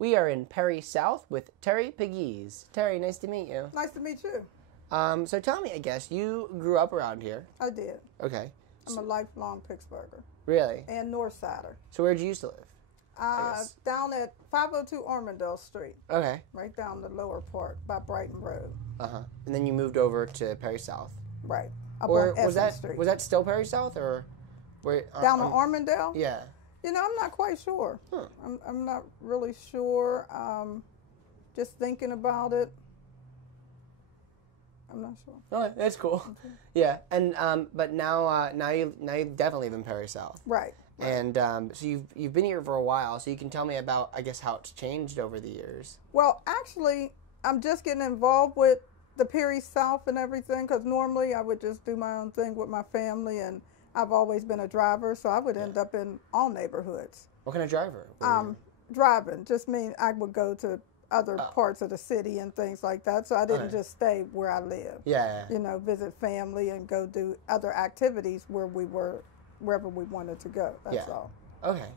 We are in Perry South with Terry Pegues. Terry, nice to meet you. Nice to meet you. So tell me, I guess, you grew up around here. I did. Okay. I'm a lifelong Pittsburgher. Really? And Northsider. So where'd you used to live? Down at 502 Armandale Street. Okay. Right down the lower part by Brighton Road. Uh-huh. And then you moved over to Perry South. Right. Up Or on was Essex Street. that still Perry South or where Down on Armandale? Yeah. You know, I'm not quite sure. Huh. I'm not really sure. Just thinking about it. I'm not sure. Oh, that's cool. Okay. Yeah, and but now you definitely live in Perry South. Right. And so you've been here for a while, so you can tell me about, I guess, how it's changed over the years. Well, actually, I'm just getting involved with the Perry South and everything, because normally I would just do my own thing with my family, and I've always been a driver, so I would end up in all neighborhoods. What kind of driver? Driving just mean I would go to other parts of the city and things like that, so I didn't just stay where I live. Yeah. You know, visit family and go do other activities wherever we wanted to go. That's all. Okay.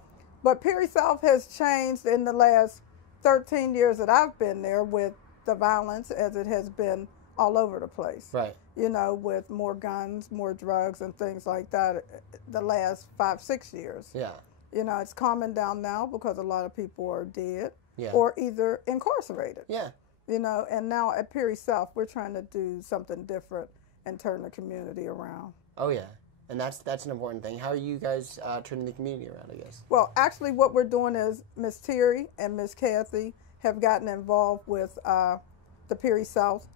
But Perry South has changed in the last 13 years that I've been there, with the violence as it has been all over the place. Right. You know, with more guns, more drugs, and things like that the last 5-6 years. Yeah. You know, it's calming down now because a lot of people are dead Yeah. or either incarcerated. Yeah. You know, and now at Perry South, we're trying to do something different and turn the community around. Oh, yeah. And that's an important thing. How are you guys turning the community around, I guess? Well, actually, what we're doing is Miss Terry and Miss Kathy have gotten involved with the Perry South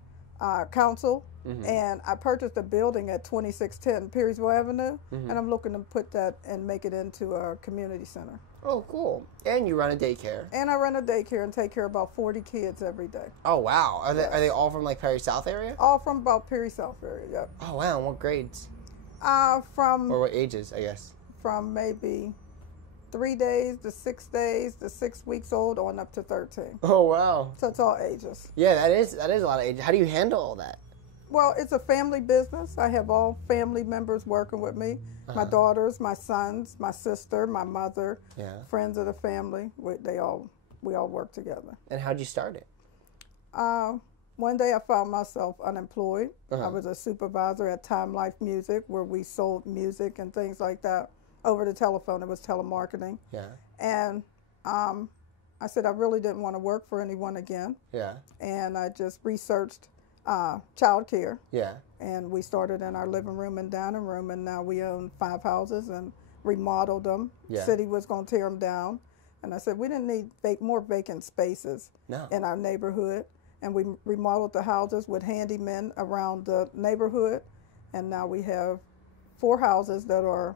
Council, and I purchased a building at 2610 Perrysville Avenue, and I'm looking to put that and make it into a community center. Oh, cool. And you run a daycare. And I run a daycare and take care of about 40 kids every day. Oh, wow. Are they all from, like, Perry South area? All from about Perry South area, yep. Oh, wow. And what grades? Or what ages, I guess? From maybe 3 days to 6 days to 6 weeks old on up to 13. Oh, wow. So it's all ages. Yeah, that is a lot of ages. How do you handle all that? Well, it's a family business. I have all family members working with me. My daughters, my sons, my sister, my mother, friends of the family. We all work together. And how'd you start it? One day I found myself unemployed. I was a supervisor at Time Life Music, where we sold music and things like that over the telephone. It was telemarketing. Yeah. And I said I really didn't want to work for anyone again. Yeah. And I just researched child care. Yeah. And we started in our living room and dining room, and now we own 5 houses and remodeled them. Yeah. City was going to tear them down. And I said we didn't need more vacant spaces in our neighborhood. And we remodeled the houses with handymen around the neighborhood. And now we have 4 houses that are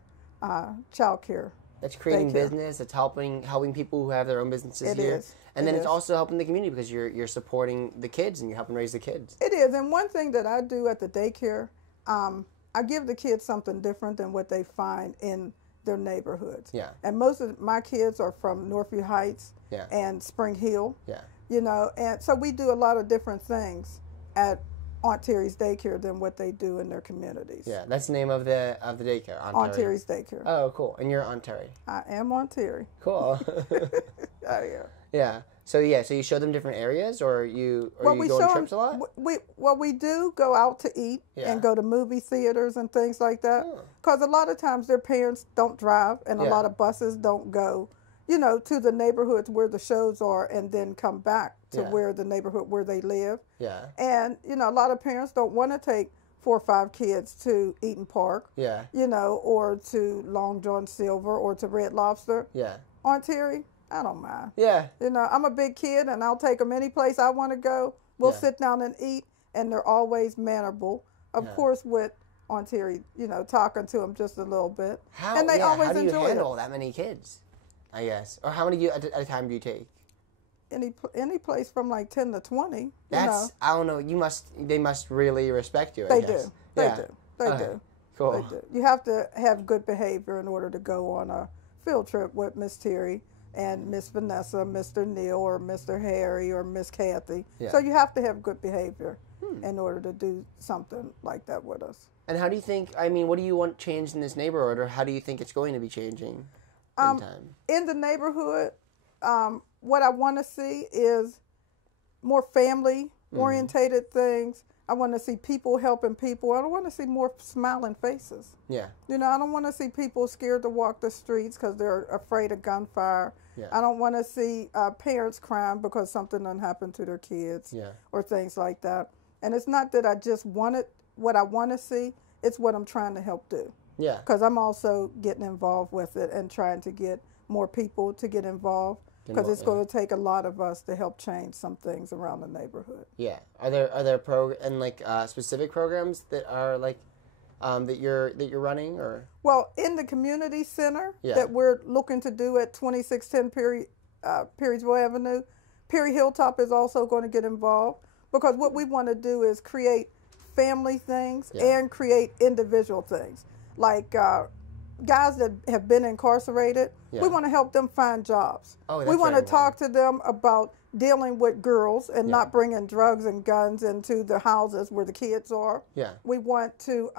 child care. That's creating business. It's helping people who have their own businesses here. It is. And then it's also helping the community because you're supporting the kids and you're helping raise the kids. It is. And one thing that I do at the daycare, I give the kids something different than what they find in their neighborhoods. Yeah. And most of my kids are from Northview Heights and Spring Hill. Yeah. You know, and so we do a lot of different things at Aunt Terry's daycare than what they do in their communities. Yeah, that's the name of the daycare. Aunt Terry's daycare. Oh, cool. And you're Aunt Terry. I am Aunt Terry. Cool. Oh yeah. Yeah. So you show them different areas, or you go on trips a lot? We do go out to eat and go to movie theaters and things like that. Because a lot of times their parents don't drive, and a lot of buses don't go, you know, to the neighborhoods where the shows are and then come back to where the neighborhood where they live. Yeah. And, you know, a lot of parents don't want to take 4 or 5 kids to Eaton Park. Yeah. You know, or to Long John Silver or to Red Lobster. Yeah. Aunt Terry, I don't mind. Yeah. You know, I'm a big kid and I'll take them any place I want to go. We'll sit down and eat, and they're always mannerable. Of course, with Aunt Terry, you know, talking to them just a little bit. How do you handle that many kids? I guess. Or how many at a time do you take? Any place from like 10 to 20. That's, I don't know, they must really respect you, They guess. do. They do. Cool. They do. You have to have good behavior in order to go on a field trip with Miss Terry and Miss Vanessa, Mr. Neil, or Mr. Harry, or Miss Kathy. Yeah. So you have to have good behavior in order to do something like that with us. And how do you think, what do you want changed in this neighborhood, or how do you think it's going to be changing in time? In the neighborhood, what I want to see is more family-orientated things. I want to see people helping people. I don't want to see more smiling faces. Yeah. You know, I don't want to see people scared to walk the streets because they're afraid of gunfire. Yeah. I don't want to see parents crying because something done happened to their kids or things like that. And it's not that I just wanted what I want to see. It's what I'm trying to help do. Yeah. Because I'm also getting involved with it and trying to get more people to get involved. Because it's going to take a lot of us to help change some things around the neighborhood. Yeah. Are there specific programs that are like that you're running or? Well, in the community center that we're looking to do at 2610 Perrysville Avenue, Perry Hilltop is also going to get involved because what we want to do is create family things and create individual things. Like guys that have been incarcerated, we want to help them find jobs. We want to talk to them about dealing with girls and not bringing drugs and guns into the houses where the kids are. We want to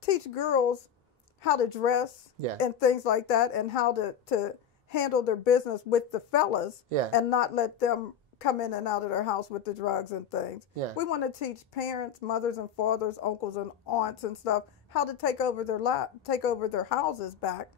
teach girls how to dress and things like that, and how to handle their business with the fellas and not let them come in and out of their house with the drugs and things. We want to teach parents, mothers and fathers, uncles and aunts and stuff how to take over their houses back.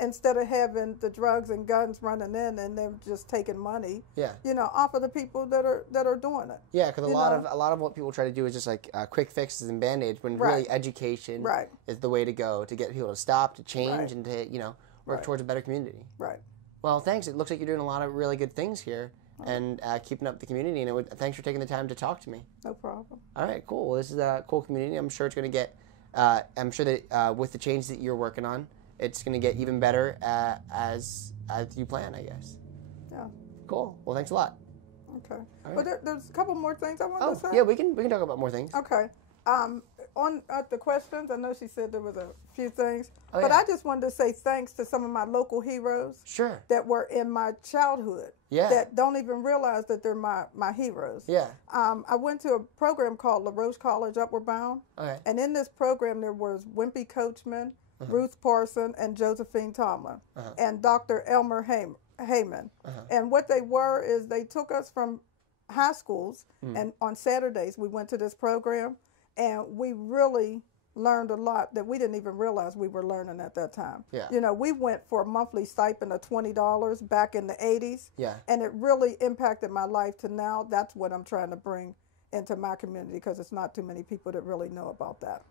Instead of having the drugs and guns running in and them just taking money. You know, off of the people that are doing it. Yeah, because a lot of what people try to do is just like quick fixes and band-aids, when really education is the way to go to get people to stop, to change, and to work towards a better community. Well, thanks. It looks like you're doing a lot of really good things here. And keeping up the community. And thanks for taking the time to talk to me. No problem. All right, cool. Well, this is a cool community. I'm sure it's going to get, I'm sure that with the change that you're working on, it's going to get even better as you plan, I guess. Yeah. Cool. Well, thanks a lot. Okay. Right. But there's a couple more things I wanted to say. Yeah, we can talk about more things. Okay. On the questions, I know she said there was a few things, but I just wanted to say thanks to some of my local heroes that were in my childhood that don't even realize that they're my heroes. I went to a program called LaRoche College Upward Bound, and in this program there was Wimpy Coachman, Ruth Parson, and Josephine Tomlin, and Dr. Elmer Heyman. And what they were is they took us from high schools, and on Saturdays we went to this program. And we really learned a lot that we didn't even realize we were learning at that time. You know, we went for a monthly stipend of $20 back in the 80s. And it really impacted my life to now. That's what I'm trying to bring into my community, because it's not too many people that really know about that.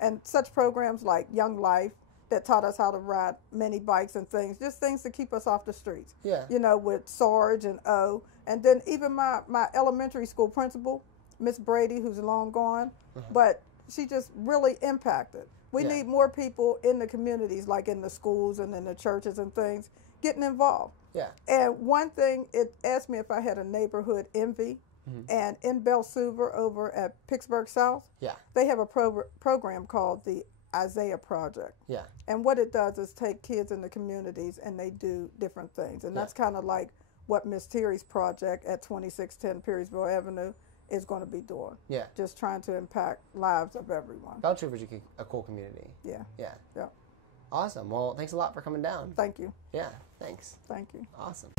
And such programs like Young Life that taught us how to ride mini bikes and things, just things to keep us off the streets. You know, with Sarge and O. And then even my elementary school principal, Miss Brady, who's long gone, but she just really impacted. We need more people in the communities, like in the schools and in the churches and things, getting involved. And one thing, it asked me if I had a neighborhood envy, and in Belsuver over at Pittsburgh South, they have a program called the Isaiah Project. And what it does is take kids in the communities and they do different things. And that's kind of like what Miss Terry's project at 2610 Perrysville Avenue is going to be doing. Just trying to impact lives of everyone. Belsuver is a cool community. Yeah. Awesome. Well, thanks a lot for coming down. Thank you. Yeah, thanks. Thank you. Awesome.